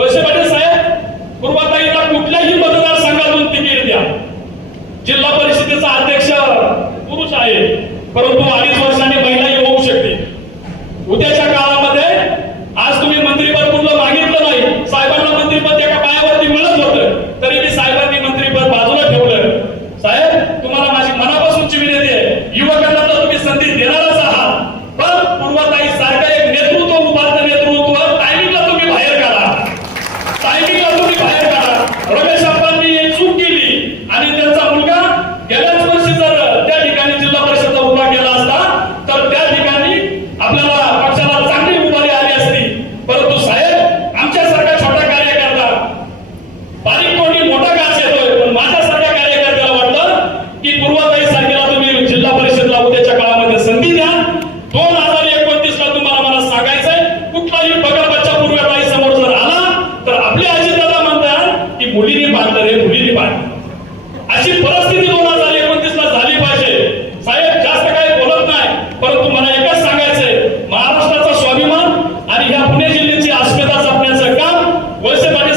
वळसे पाटील साहेब, पूर्वाताईला कुठल्याही मतदारसंघातून तिकीट द्या. जिल्हा परिषदेचा अध्यक्ष पुरुष आहे, परंतु 2.5 वर्षांनी महिलाही होऊ शकते. उद्याच्या काळामध्ये आज तुम्ही मंत्रिपद कुठलं मागितलं नाही, साहेबांना मंत्रिपद एका पायावरती मिळत होतं, तरी मी साहेबांनी मंत्रिपद बाजूला ठेवलं. साहेब, तुम्हाला माझी मनापासूनची विनंती आहे, युवकांना तर तुम्ही संधी देणारच आहात, पण पूर्वाताई सारखं एक नेतृत्व, उभारतं नेतृत्व टायमिंगला तुम्ही बाहेर काढा. टायमिंगला तुम्ही बाहेर काढा. रमेश अप्पांनी एक चूक केली आणि त्यांचा मुलगा गेल्याच वर्षी जर त्या ठिकाणी जिल्हा परिषदचा उभा केला असता तर त्या ठिकाणी आपल्याला पक्षाला चांगली उभारी आली असती. परंतु साहेब, आमच्यासारखा छोटा कार्यकर्ता बारीक तोंडी मोठा घास येतोय, पण माझ्यासारख्या कार्यकर्त्याला वाटलं की पूर्वाताई सारखेला तुम्ही जिल्हा परिषदला उद्याच्या काळामध्ये संधी द्या. 2029 ला तुम्हाला मला सांगायचंय, कुठलाही बगल बच्चा पूर्वाताई समोर जर आला तर आपले अजितदादा म्हणतात की मुलींनी बांधलं रे, मुलींनी बांधलं. अशी परिस्थिती 2029 ला झाली पाहिजे. साहेब, जास्त काही बोलत नाही, परंतु मला एकच सांगायचंय, महाराष्ट्राचा स्वाभिमान आणि ह्या पुणे जिल्ह्याची अस्मिता जपण्याचं काम वळसे पाटील